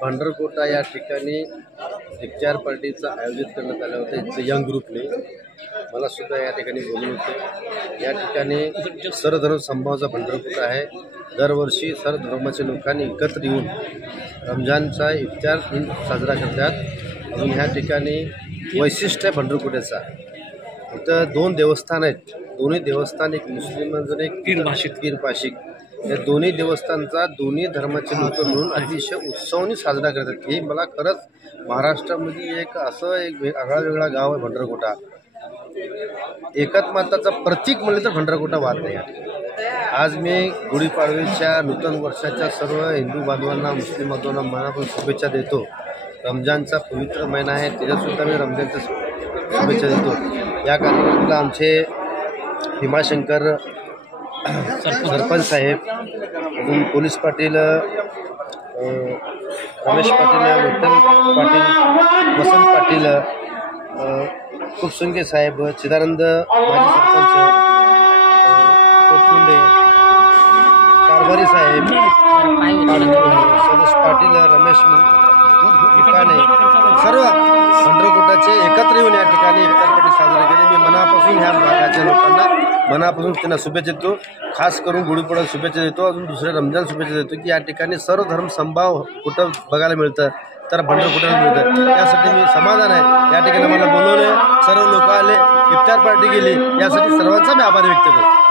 भांडरकोटा या ठिकाणी इफ्तार पार्टीचं आयोजित करण्यात आलं होतं इथं यंग ग्रुपने। मला सुद्धा या ठिकाणी बोलवलं होतं। या ठिकाणी सर्वधर्म समभावाचा भांडरकोटा आहे। दरवर्षी सर्व धर्माच्या लोकांनी एकत्र येऊन रमजानचा इफ्तार दिन साजरा करतात। अजून ह्या ठिकाणी वैशिष्ट्य आहे भांडरकोट्याचा, इथं दोन देवस्थान आहेत। दोन्ही देवस्थान एक मुस्लिम आणि एक पीर पाशिक या दोन्ही देवस्थानचा दोन्ही धर्माचे लोक मिळून अतिशय उत्सवाने साजरा करतात। हे मला खरंच महाराष्ट्रामध्ये एक असं एक आगळा वेगळा गाव आहे भांडरकोटा। एकात्मताचा प्रतीक म्हणले तर भांडरकोटा वाद नाही। आज मी गुढीपाडव्याच्या नूतन वर्षाच्या सर्व हिंदू बांधवांना मुस्लिम बांधवांना मनापासून शुभेच्छा देतो। रमजानचा पवित्र महिना आहे, त्याच्यासुद्धा मी रमजानच्या शुभेच्छा देतो। या कार्यक्रमाला आमचे भीमाशंकर सरपंच साहेब, अजून पोलीस पाटील रमेश पाटील, विठ्ठल पाटील, वसंत पाटील, कुपसुंगे साहेब, चिदानंद माजी सरपंच, कोथुंडे कारभारी साहेब, सुरेश पाटील, रमेश ठिकाणे सर्व भांडरकोटाचे एकत्र येऊन या ठिकाणी इफ्तार पार्टी साजरी केली। मी मनापासून ह्या भागाच्या लोकांना मनापासून त्यांना शुभेच्छा देतो। खास करून गुढीपाडवा शुभेच्छा देतो, अजून दुसरे रमजान शुभेच्छा देतो की या ठिकाणी सर्व धर्म समभाव कुठं बघायला मिळतं तर भांडरकोटाला मिळतं। त्यासाठी मी समाधान आहे। या ठिकाणी मला बोलवले, सर्व लोक आले, इफ्तार पार्टी केली, यासाठी सर्वांचा मी आभार व्यक्त करतो।